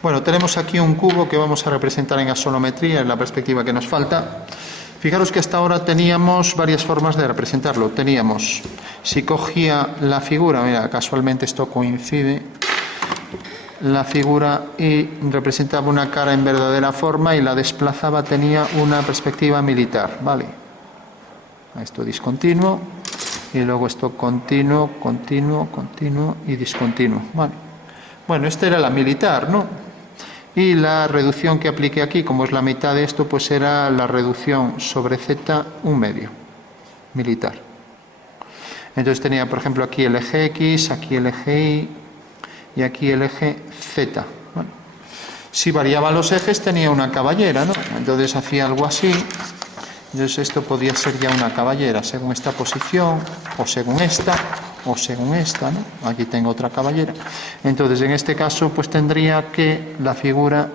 Bueno, tenemos aquí un cubo que vamos a representar en axonometría, en la perspectiva que nos falta. Fijaros que hasta ahora teníamos varias formas de representarlo. Teníamos, si cogía la figura, mira, casualmente esto coincide, la figura y representaba una cara en verdadera forma y la desplazaba, tenía una perspectiva militar, ¿vale? Esto discontinuo y luego esto continuo, continuo, continuo y discontinuo, ¿vale? Bueno, esta era la militar, ¿no? Y la reducción que apliqué aquí, como es la mitad de esto, pues era la reducción sobre z 1/2, militar. Entonces tenía, por ejemplo, aquí el eje X, aquí el eje Y y aquí el eje Z. Bueno, si variaban los ejes tenía una caballera, ¿no? Entonces hacía algo así. Entonces esto podía ser ya una caballera, según esta posición, o según esta, ¿no? Aquí tengo otra caballera. Entonces en este caso pues tendría que la figura,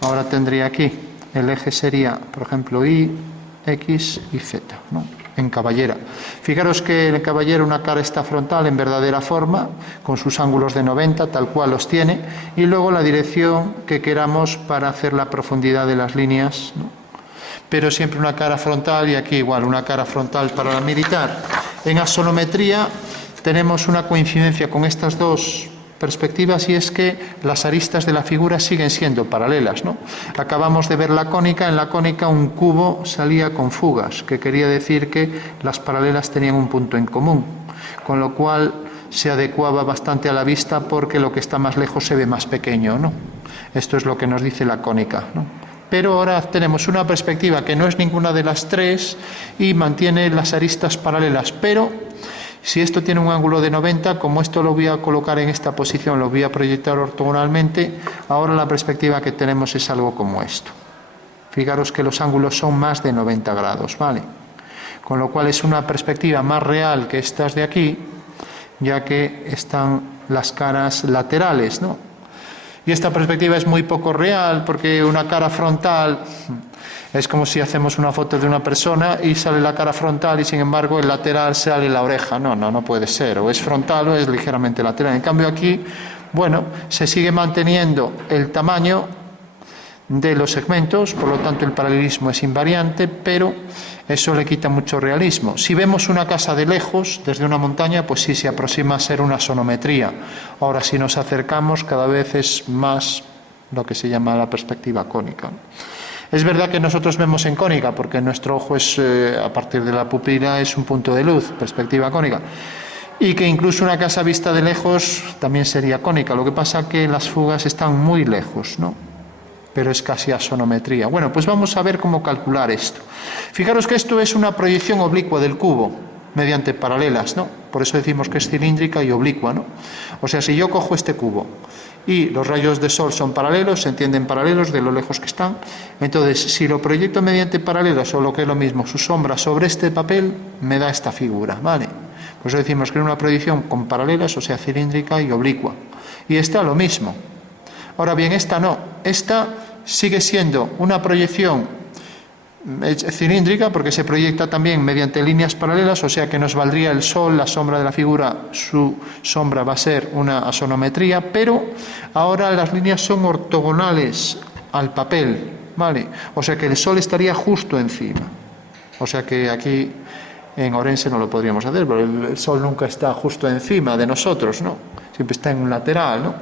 ahora tendría aquí, el eje sería, por ejemplo, Y, X y Z, ¿no? En caballera. Fijaros que el caballero una cara está frontal en verdadera forma, con sus ángulos de 90, tal cual los tiene, y luego la dirección que queramos para hacer la profundidad de las líneas, ¿no? Pero siempre una cara frontal y aquí igual, una cara frontal para la militar. En axonometría tenemos una coincidencia con estas dos perspectivas y es que las aristas de la figura siguen siendo paralelas, ¿no? Acabamos de ver la cónica, en la cónica un cubo salía con fugas, que quería decir que las paralelas tenían un punto en común, con lo cual se adecuaba bastante a la vista porque lo que está más lejos se ve más pequeño, ¿no? Esto es lo que nos dice la cónica, ¿no? Pero ahora tenemos una perspectiva que no es ninguna de las tres y mantiene las aristas paralelas, pero si esto tiene un ángulo de 90, como esto lo voy a colocar en esta posición, lo voy a proyectar ortogonalmente, ahora la perspectiva que tenemos es algo como esto. Fijaros que los ángulos son más de 90 grados, ¿vale? Con lo cual es una perspectiva más real que estas de aquí, ya que están las caras laterales, ¿no? Y esta perspectiva es muy poco real porque una cara frontal es como si hacemos una foto de una persona y sale la cara frontal y sin embargo el lateral sale la oreja. No puede ser. O es frontal o es ligeramente lateral. En cambio aquí, bueno, se sigue manteniendo el tamaño de los segmentos, por lo tanto el paralelismo es invariante, pero eso le quita mucho realismo. Si vemos una casa de lejos, desde una montaña, pues sí se aproxima a ser una axonometría. Ahora, si nos acercamos, cada vez es más lo que se llama la perspectiva cónica. Es verdad que nosotros vemos en cónica, porque nuestro ojo es, a partir de la pupila, es un punto de luz, perspectiva cónica. Y que incluso una casa vista de lejos también sería cónica. Lo que pasa es que las fugas están muy lejos, ¿no? Pero es casi axonometría. Bueno, pues vamos a ver cómo calcular esto. Fijaros que esto es una proyección oblicua del cubo, mediante paralelas, ¿no? Por eso decimos que es cilíndrica y oblicua, ¿no? O sea, si yo cojo este cubo y los rayos de sol son paralelos, se entienden paralelos de lo lejos que están, entonces si lo proyecto mediante paralelas, o lo que es lo mismo, su sombra sobre este papel, me da esta figura, ¿vale? Por eso decimos que es una proyección con paralelas, o sea, cilíndrica y oblicua. Y esta lo mismo. Ahora bien, esta no. Esta sigue siendo una proyección cilíndrica porque se proyecta también mediante líneas paralelas, o sea que nos valdría el sol, la sombra de la figura, su sombra va a ser una axonometría, pero ahora las líneas son ortogonales al papel, ¿vale? O sea que el sol estaría justo encima. O sea que aquí en Orense no lo podríamos hacer, pero el sol nunca está justo encima de nosotros, ¿no? Siempre está en un lateral, ¿no?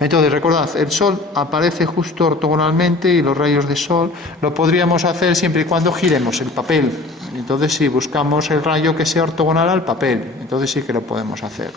Entonces, recordad, el sol aparece justo ortogonalmente y los rayos de sol lo podríamos hacer siempre y cuando giremos el papel. Entonces, si buscamos el rayo que sea ortogonal al papel, entonces sí que lo podemos hacer.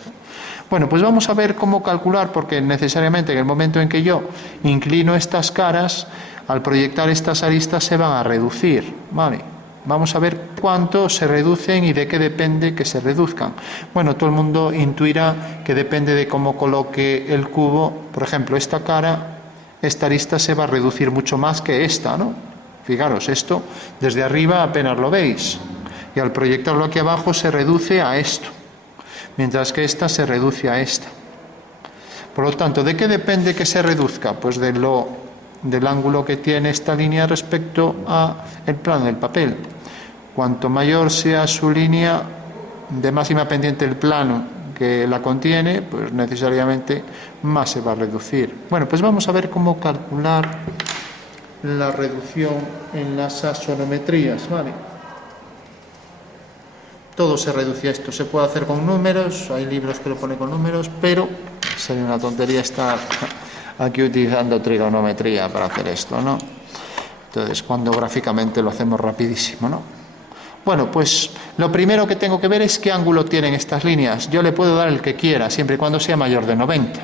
Bueno, pues vamos a ver cómo calcular, porque necesariamente en el momento en que yo inclino estas caras, al proyectar estas aristas se van a reducir, ¿vale? Vamos a ver cuánto se reducen y de qué depende que se reduzcan. Bueno, todo el mundo intuirá que depende de cómo coloque el cubo. Por ejemplo, esta cara, esta arista se va a reducir mucho más que esta, ¿no? Fijaros, esto desde arriba apenas lo veis. Y al proyectarlo aquí abajo se reduce a esto. Mientras que esta se reduce a esta. Por lo tanto, ¿de qué depende que se reduzca? Pues del ángulo que tiene esta línea respecto al plano del papel. Cuanto mayor sea su línea de máxima pendiente del plano que la contiene, pues necesariamente más se va a reducir. Bueno, pues vamos a ver cómo calcular la reducción en las axonometrías, ¿vale? Todo se reduce a esto. Se puede hacer con números, hay libros que lo ponen con números, pero sería una tontería estar aquí utilizando trigonometría para hacer esto, ¿no? Entonces, cuando gráficamente lo hacemos rapidísimo, ¿no? Bueno, pues lo primero que tengo que ver es qué ángulo tienen estas líneas. Yo le puedo dar el que quiera, siempre y cuando sea mayor de 90.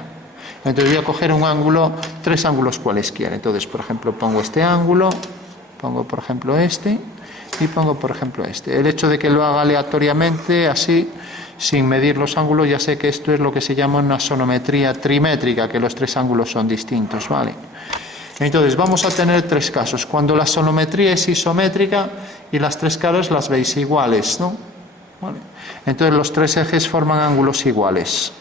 Entonces voy a coger un ángulo, 3 ángulos cualesquiera. Entonces, por ejemplo, pongo este ángulo, pongo, por ejemplo, este, y pongo, por ejemplo, este. El hecho de que lo haga aleatoriamente, así, sin medir los ángulos, ya sé que esto es lo que se llama una axonometría trimétrica, que los 3 ángulos son distintos, ¿vale? Entonces vamos a tener 3 casos. Cuando la axonometría es isométrica y las 3 caras las veis iguales, ¿no? ¿Vale? Entonces los 3 ejes forman ángulos iguales.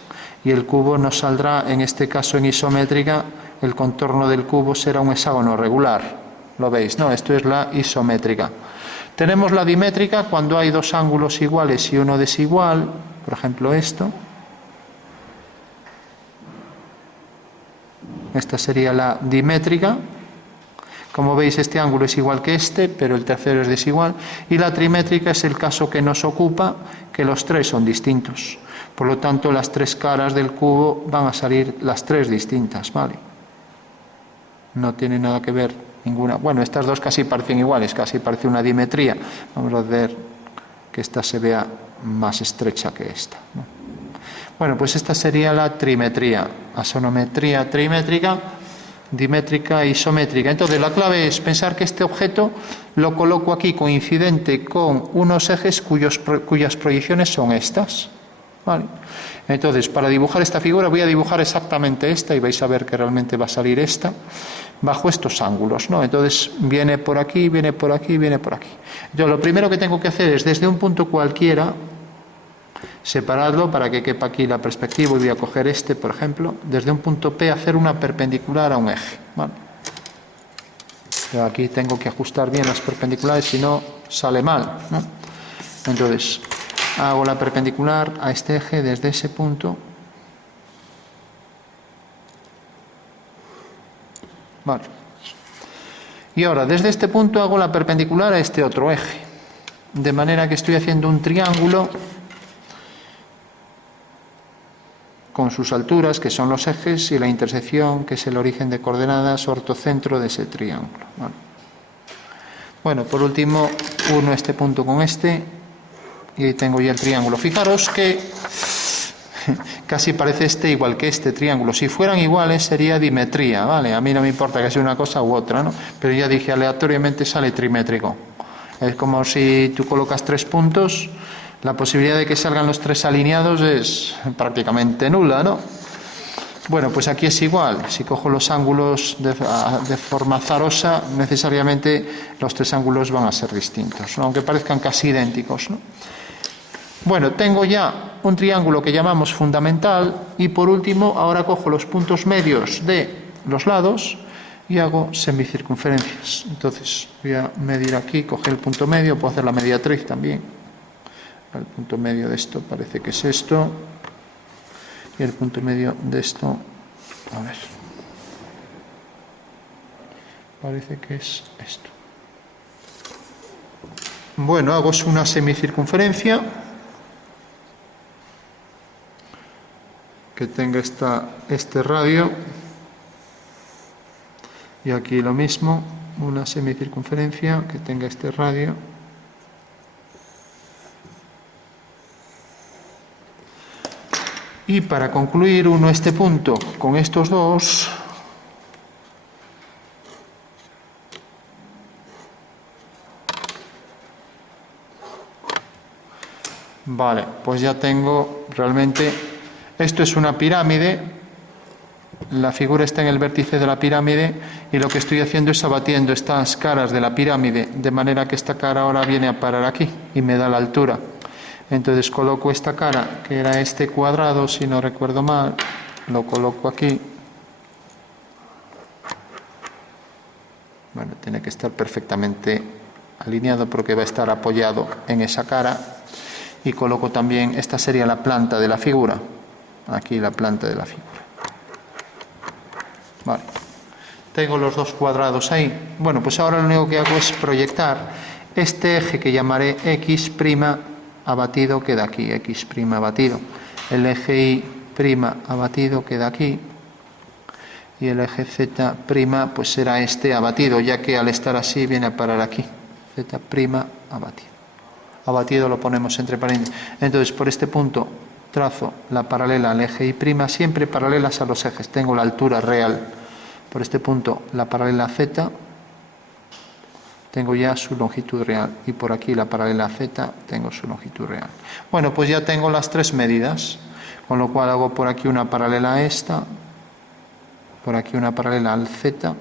Y el cubo nos saldrá, en este caso en isométrica, el contorno del cubo será un hexágono regular. ¿Lo veis? No, esto es la isométrica. Tenemos la dimétrica cuando hay 2 ángulos iguales y uno desigual. Por ejemplo, esto. Esta sería la dimétrica. Como veis, este ángulo es igual que este, pero el tercero es desigual. Y la trimétrica es el caso que nos ocupa, que los 3 son distintos. Por lo tanto, las 3 caras del cubo van a salir las 3 distintas, ¿vale? No tiene nada que ver ninguna. Bueno, estas 2 casi parecen iguales, casi parece una dimetría. Vamos a ver que esta se vea más estrecha que esta, ¿no? Bueno, pues esta sería la trimetría, axonometría trimétrica, dimétrica e isométrica. Entonces la clave es pensar que este objeto lo coloco aquí coincidente con unos ejes cuyas proyecciones son estas, ¿vale? Entonces, para dibujar esta figura voy a dibujar exactamente esta y vais a ver que realmente va a salir esta bajo estos ángulos, ¿no? Entonces viene por aquí, viene por aquí, viene por aquí. Yo lo primero que tengo que hacer es desde un punto cualquiera separarlo para que quepa aquí la perspectiva, y voy a coger este, por ejemplo, desde un punto P hacer una perpendicular a un eje, ¿vale? Yo aquí tengo que ajustar bien las perpendiculares, si no sale mal, ¿no? Entonces hago la perpendicular a este eje desde ese punto, vale. Y ahora desde este punto hago la perpendicular a este otro eje, de manera que estoy haciendo un triángulo con sus alturas, que son los ejes, y la intersección, que es el origen de coordenadas, ortocentro de ese triángulo, ¿vale? Bueno, por último, uno este punto con este, y ahí tengo ya el triángulo. Fijaros que casi parece este igual que este triángulo. Si fueran iguales sería dimetría, ¿vale? A mí no me importa que sea una cosa u otra, ¿no? Pero ya dije, aleatoriamente sale trimétrico. Es como si tú colocas 3 puntos, la posibilidad de que salgan los 3 alineados es prácticamente nula, ¿no? Bueno, pues aquí es igual. Si cojo los ángulos de forma azarosa, necesariamente los 3 ángulos van a ser distintos, ¿no? Aunque parezcan casi idénticos, ¿no? Bueno, tengo ya un triángulo que llamamos fundamental, y por último ahora cojo los puntos medios de los lados y hago semicircunferencias. Entonces voy a medir aquí, coger el punto medio, puedo hacer la mediatriz también. El punto medio de esto parece que es esto, y el punto medio de esto, a ver, parece que es esto. Bueno, hago una semicircunferencia que tenga este radio, y aquí lo mismo, una semicircunferencia que tenga este radio. Y para concluir, uno este punto con estos 2, vale, pues ya tengo realmente, esto es una pirámide, la figura está en el vértice de la pirámide, y lo que estoy haciendo es abatiendo estas caras de la pirámide, de manera que esta cara ahora viene a parar aquí y me da la altura. Entonces coloco esta cara, que era este cuadrado, si no recuerdo mal, lo coloco aquí. Bueno, tiene que estar perfectamente alineado porque va a estar apoyado en esa cara. y coloco también, esta sería la planta de la figura, aquí la planta de la figura. Vale. Tengo los dos cuadrados ahí. Bueno, pues ahora lo único que hago es proyectar este eje que llamaré X' abatido, queda aquí, X' abatido. El eje Y' abatido queda aquí. Y el eje Z' pues será este abatido, ya que al estar así viene a parar aquí. Z' abatido. Abatido lo ponemos entre paréntesis. Entonces, por este punto trazo la paralela al eje Y', siempre paralelas a los ejes. Tengo la altura real. Por este punto la paralela Z, tengo ya su longitud real. Y por aquí la paralela Z, tengo su longitud real. Bueno, pues ya tengo las tres medidas. Con lo cual hago por aquí una paralela a esta, por aquí una paralela al Z,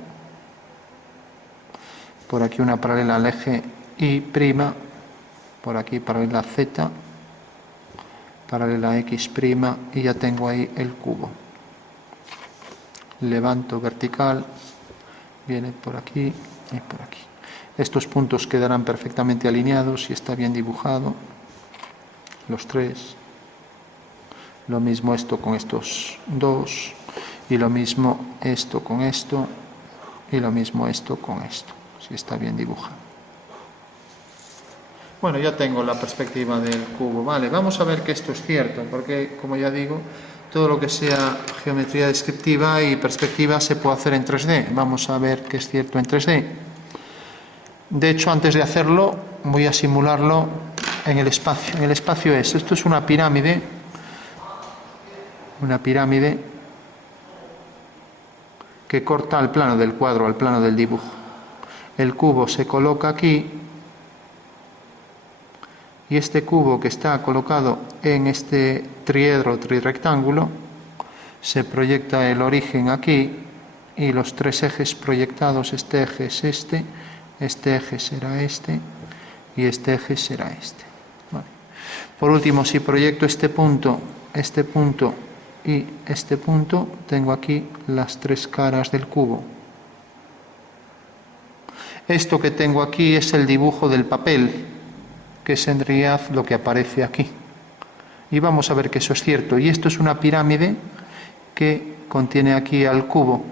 por aquí una paralela al eje Y', por aquí paralela a Z, paralela a X', y ya tengo ahí el cubo. Levanto vertical, viene por aquí y por aquí. Estos puntos quedarán perfectamente alineados y está bien dibujado, los tres. Lo mismo esto con estos dos, y lo mismo esto con esto, y lo mismo esto con esto, si está bien dibujado. Bueno, ya tengo la perspectiva del cubo. Vale, vamos a ver que esto es cierto, porque como ya digo, todo lo que sea geometría descriptiva y perspectiva se puede hacer en 3D. Vamos a ver que es cierto en 3D. De hecho, antes de hacerlo, voy a simularlo en el espacio. En el espacio esto es una pirámide que corta al plano del cuadro, al plano del dibujo. El cubo se coloca aquí, y este cubo que está colocado en este triedro, trirrectángulo, se proyecta el origen aquí, y los tres ejes proyectados, este eje es este eje será este, y este eje será este. Vale. Por último, si proyecto este punto y este punto, tengo aquí las tres caras del cubo. Esto que tengo aquí es el dibujo del papel, que es en realidad lo que aparece aquí. Y vamos a ver que eso es cierto. Y esto es una pirámide que contiene aquí al cubo.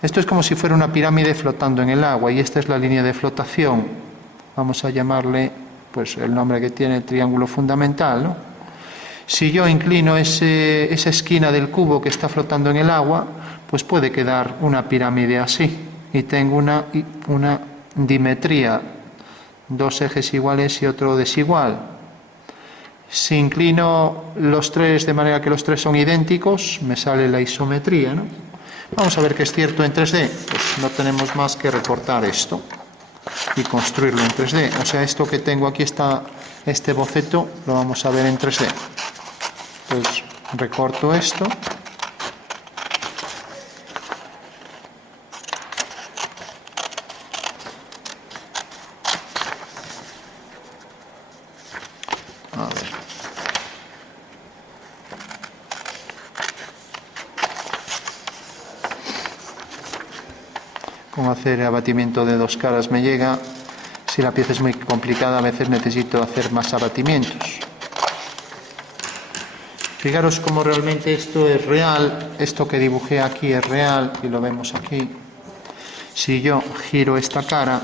Esto es como si fuera una pirámide flotando en el agua, y esta es la línea de flotación. Vamos a llamarle, pues, el nombre que tiene el triángulo fundamental, ¿no? Si yo inclino esa esquina del cubo que está flotando en el agua, pues puede quedar una pirámide así. Y tengo una dimetría, dos ejes iguales y otro desigual. Si inclino los tres de manera que los tres son idénticos, me sale la isometría, ¿no? Vamos a ver que es cierto en 3D. Pues no tenemos más que recortar esto y construirlo en 3D. O sea, esto que tengo aquí, este boceto, lo vamos a ver en 3D. Pues recorto esto. A ver. Con hacer abatimiento de dos caras me llega. Si la pieza es muy complicada, a veces necesito hacer más abatimientos. Fijaros cómo realmente esto es real, esto que dibujé aquí es real, y lo vemos aquí. Si yo giro esta cara,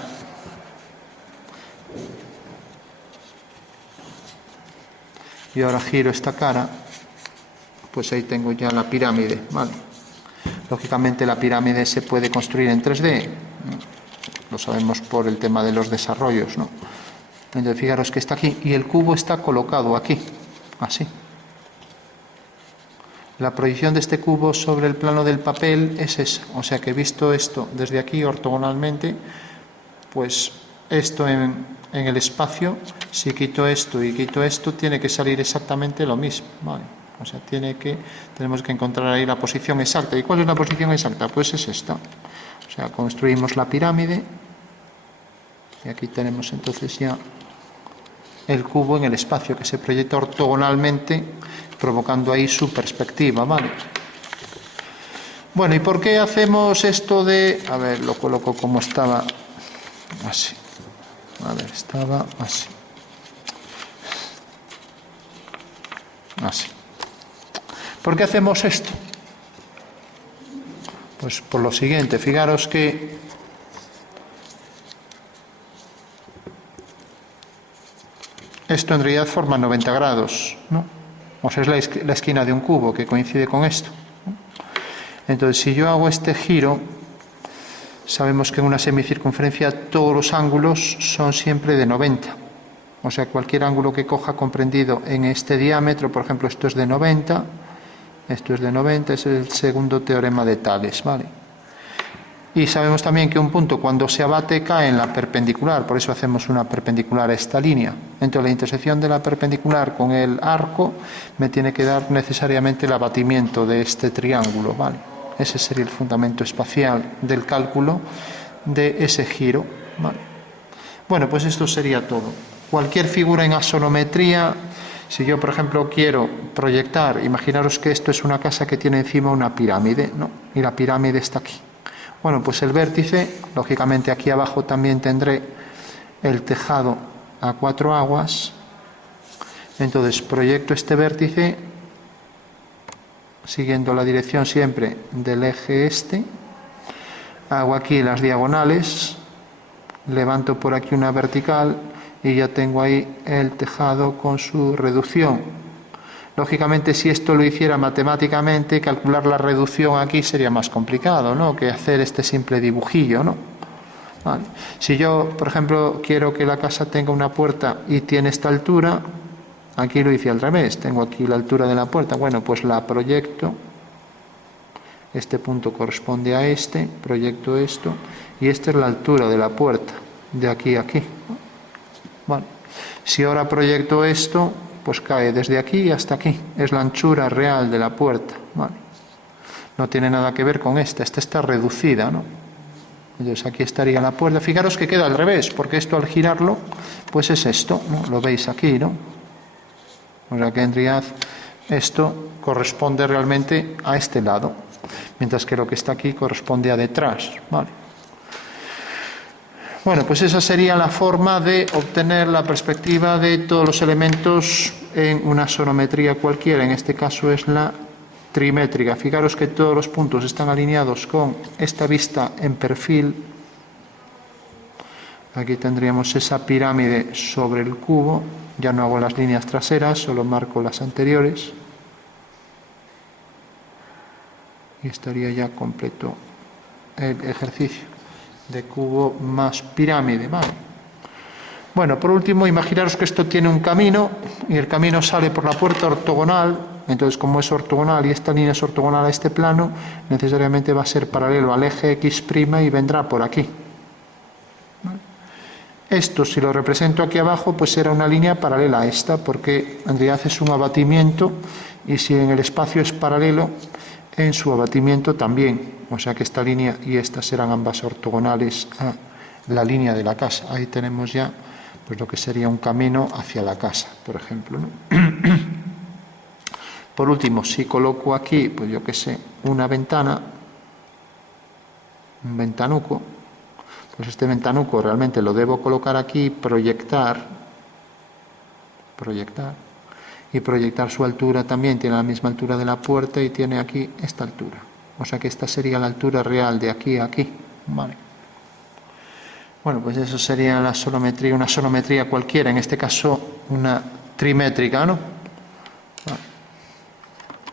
y ahora giro esta cara, pues ahí tengo ya la pirámide, ¿vale? Lógicamente la pirámide se puede construir en 3D, lo sabemos por el tema de los desarrollos, ¿no? Entonces fijaros que está aquí, y el cubo está colocado aquí, así. La proyección de este cubo sobre el plano del papel es esa, o sea que visto esto desde aquí ortogonalmente, pues esto en el espacio, si quito esto y quito esto, tiene que salir exactamente lo mismo, ¿vale? O sea, tenemos que encontrar ahí la posición exacta. ¿Y cuál es la posición exacta? Pues es esta. O sea, construimos la pirámide, y aquí tenemos entonces ya el cubo en el espacio que se proyecta ortogonalmente, provocando ahí su perspectiva, ¿vale? Bueno, ¿y por qué hacemos esto de...? A ver, lo coloco como estaba, así. A ver, estaba así. Así. ¿Por qué hacemos esto? Pues por lo siguiente, fijaros que esto en realidad forma 90 grados, ¿no? O sea, es la esquina de un cubo que coincide con esto, ¿no? Entonces, si yo hago este giro, sabemos que en una semicircunferencia todos los ángulos son siempre de 90. O sea, cualquier ángulo que coja comprendido en este diámetro, por ejemplo, esto es de 90, esto es de 90, ese es el segundo teorema de Tales, ¿vale? Y sabemos también que un punto cuando se abate cae en la perpendicular, por eso hacemos una perpendicular a esta línea. Entonces la intersección de la perpendicular con el arco me tiene que dar necesariamente el abatimiento de este triángulo, ¿vale? Ese sería el fundamento espacial del cálculo de ese giro, ¿vale? Bueno, pues esto sería todo. Cualquier figura en axonometría, si yo por ejemplo quiero proyectar, imaginaros que esto es una casa que tiene encima una pirámide, ¿no? Y la pirámide está aquí. Bueno, pues el vértice, lógicamente aquí abajo también tendré el tejado a 4 aguas. Entonces proyecto este vértice siguiendo la dirección siempre del eje este. Hago aquí las diagonales, levanto por aquí una vertical y ya tengo ahí el tejado con su reducción. Lógicamente, si esto lo hiciera matemáticamente, calcular la reducción aquí sería más complicado, ¿no?, que hacer este simple dibujillo, ¿no? Vale. Si yo, por ejemplo, quiero que la casa tenga una puerta y tiene esta altura, aquí lo hice al revés, tengo aquí la altura de la puerta, bueno, pues la proyecto, este punto corresponde a este, proyecto esto, y esta es la altura de la puerta, de aquí a aquí. Vale. Si ahora proyecto esto, pues cae desde aquí hasta aquí, es la anchura real de la puerta, ¿vale? No tiene nada que ver con esta está reducida, ¿no? Entonces aquí estaría la puerta. Fijaros que queda al revés, porque esto al girarlo, pues es esto, ¿no? Lo veis aquí, ¿no? O sea que en realidad esto corresponde realmente a este lado, mientras que lo que está aquí corresponde a detrás, ¿vale? Bueno, pues esa sería la forma de obtener la perspectiva de todos los elementos en una sonometría cualquiera. En este caso es la trimétrica. Fijaros que todos los puntos están alineados con esta vista en perfil. Aquí tendríamos esa pirámide sobre el cubo. Ya no hago las líneas traseras, solo marco las anteriores. Y estaría ya completo el ejercicio de cubo más pirámide, ¿vale? Bueno, por último, imaginaros que esto tiene un camino y el camino sale por la puerta ortogonal. Entonces, como es ortogonal y esta línea es ortogonal a este plano, necesariamente va a ser paralelo al eje X' y vendrá por aquí. ¿Vale? Esto, si lo represento aquí abajo, pues será una línea paralela a esta, porque en realidad es un abatimiento, y si en el espacio es paralelo, en su abatimiento también. O sea que esta línea y esta serán ambas ortogonales a la línea de la casa. Ahí tenemos ya pues lo que sería un camino hacia la casa, por ejemplo, ¿no? Por último, si coloco aquí, pues yo qué sé, una ventana, un ventanuco, pues este ventanuco realmente lo debo colocar aquí, proyectar, y proyectar su altura también, tiene la misma altura de la puerta y tiene aquí esta altura. O sea que esta sería la altura real de aquí a aquí, ¿vale? Bueno, pues eso sería la sonometría, una sonometría cualquiera, en este caso una trimétrica, ¿no?